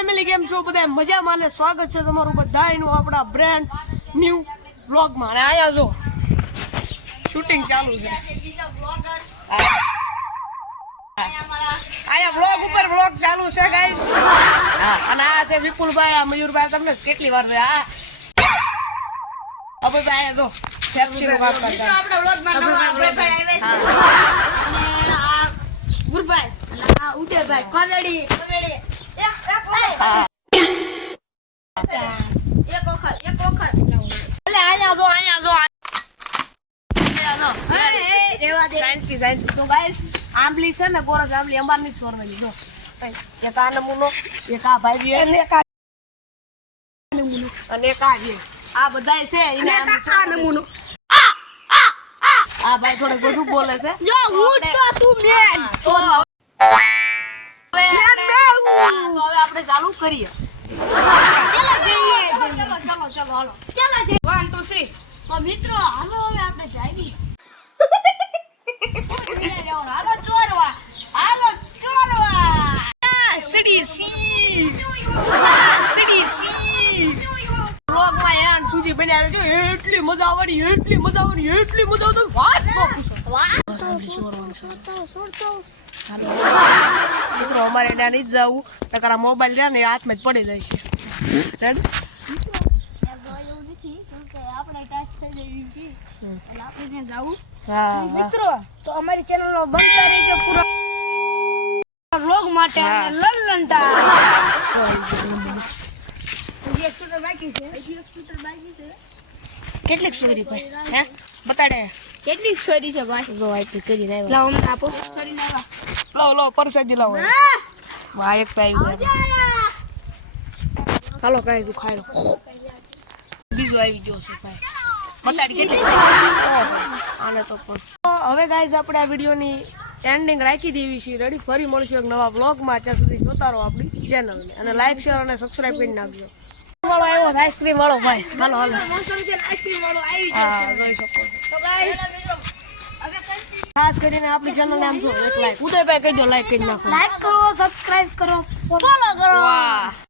Family કેમ છો? બધા મજામાં ને સ્વાગત છે તમારું બધાનું આપણા બ્રેન્ડ ન્યૂ બ્લોગમાં અને આયા જો શૂટિંગ ચાલુ છે. આયા બ્લોગ ઉપર બ્લોગ ચાલુ છે ગાઈસ હા અને આ છે વિપુલભાઈ આ મયુરભાઈ તમને કેટલી વાર આ હા. અભયભાઈ આયા જો ફેપ્સીનું કામ કરશે આપણા બ્લોગમાં નવા અભયભાઈ આવે છે. અને આ ગુરભાઈ અને આ ઉદયભાઈ કોમેડી કોમેડી. એક એક વખત એક વખત એટલે આયા જો આયા જો આયા જો એ, એ, રેવા દે શાંતિ શાંતિ તો ગાઈસ આંબલી છે ને કોરસ આંબલી અંબારની જ સોરવેલી જો એક આ નમૂનો એક આ ભાઈ અને એક આ નમૂનો અને એક આ આ બધાય છે એને આ નમૂનો આ ભાઈ થોડું બધું બોલે છે જો હું. તો તું મેન કરીએ. ચલો ચલો ચલો હાલો. ચાલો જઈએ વન ટુ થ્રી તો મિત્રો હાલો હવે આપણે જઈએ હાલો ચોરવા. હાલો ચોરવા. સીડી સી. સીડી સી. બ્લોગમાં એન્ડ સુધી બન્યા જો એટલી મજા આવવાની એટલી મજા આવવાની એટલી મજા આવતો વાત ન પૂછો વાહ મિત્રો અમારે ત્યાં નહીં જવું. નકર મોબાઈલ રહ્યા ને હાથમાં જ પડી જાય છે મિત્રો તો અમારી ચેનલ નો રહેજો પૂરા વ્લોગ માટે એક શૂટર બાકી છે એક શૂટર બાકી છે. કેટલીક સુગરી ભાઈ હે? બતાડે. કેટલી છોરી છે ભાઈ? જો આઈપી કરીને આવ્યા લાવ અમને આપો. છોરી લાવા લાવ લો પરસેદી લાવ. વાહ એક તો આવી ગયો. હાલો ગાઈસ હું ખાઈ લો બીજો આવી ગયો છે ભાઈ. બતાડી કેટલી આને તો પણ. હવે ગાઈઝ આપણે આ વિડીયોની એન્ડિંગ રાખી દેવી છે. રેડી ફરી મળશું એક નવા બ્લોગમાં ત્યાં સુધી જોતા રહો આપણી ચેનલને અને લાઈક શેર અને સબસ્ક્રાઇબ કરી નાખજો. વાળો આવ્યો આઈસ્ક્રીમ વાળો ભાઈ. હાલો હાલો. આઈસ્ક્રીમ વાળો આવી હા ખાસ કરીને આપણી ચેનલને આમ જો એક લાઈક ઉદયભાઈ કહી દો લાઈક કરી નાખો. લાઈક કરો સબસ્ક્રાઇબ કરો ફોલો કરો.